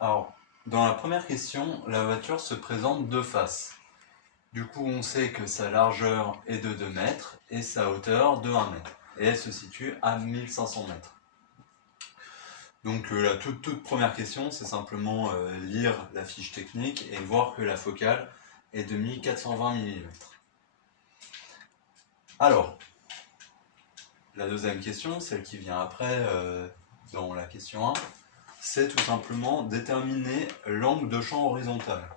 Alors, dans la première question, la voiture se présente de face. Du coup, on sait que sa largeur est de 2 mètres et sa hauteur de 1 mètre. Et elle se situe à 1500 mètres. Donc la toute première question, c'est simplement lire la fiche technique et voir que la focale est de 1420 mm. Alors, la deuxième question, celle qui vient après dans la question 1, c'est tout simplement déterminer l'angle de champ horizontal.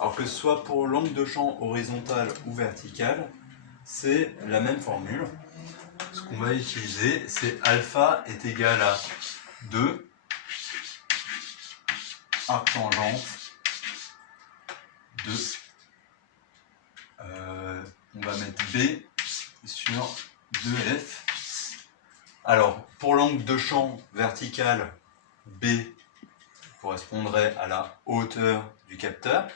Alors que ce soit pour l'angle de champ horizontal ou vertical, c'est la même formule. Ce qu'on va utiliser, c'est alpha est égal à 2 arc tangente de on va mettre B sur 2F. Alors, pour l'angle de champ vertical, B correspondrait à la hauteur du capteur.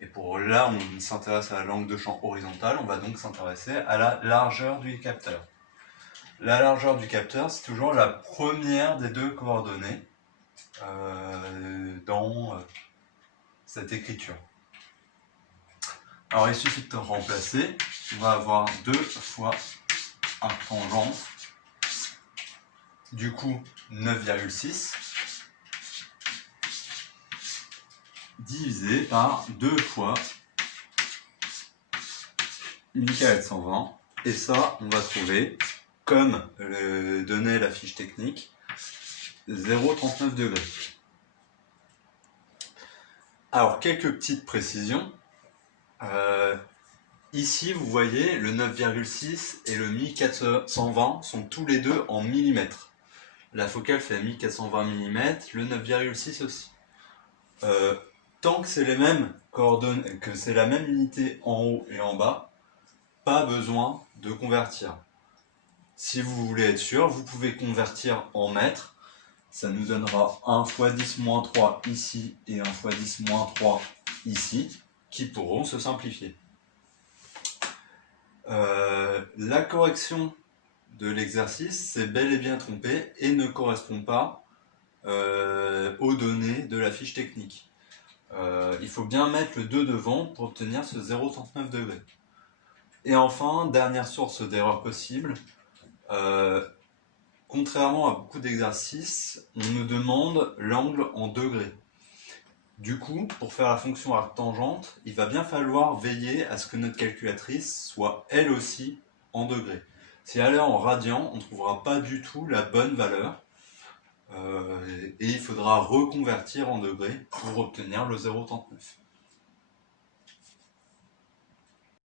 Et pour là, on s'intéresse à l'angle de champ horizontal, on va donc s'intéresser à la largeur du capteur. La largeur du capteur, c'est toujours la première des deux coordonnées dans cette écriture. Alors il suffit de remplacer, on va avoir 2 fois arc tangente, du coup 9,6 divisé par 2 fois 1420, et ça on va trouver, comme donnait la fiche technique, 0,39 degrés. Alors quelques petites précisions. Ici, vous voyez, le 9,6 et le 1420 sont tous les deux en millimètres. La focale fait 1420 mm, le 9,6 aussi. Tant que c'est les mêmes coordonnées, que c'est la même unité en haut et en bas, pas besoin de convertir. Si vous voulez être sûr, vous pouvez convertir en mètres. Ça nous donnera 1 fois 10 moins 3 ici et 1 fois 10 moins 3 ici, qui pourront se simplifier. La correction de l'exercice s'est bel et bien trompée et ne correspond pas aux données de la fiche technique. Il faut bien mettre le 2 devant pour obtenir ce 0,39 degrés. Et enfin, dernière source d'erreur possible, contrairement à beaucoup d'exercices, on nous demande l'angle en degrés. Du coup, pour faire la fonction arc-tangente, il va bien falloir veiller à ce que notre calculatrice soit elle aussi en degrés. Si elle est en radians, on ne trouvera pas du tout la bonne valeur et il faudra reconvertir en degrés pour obtenir le 0,39.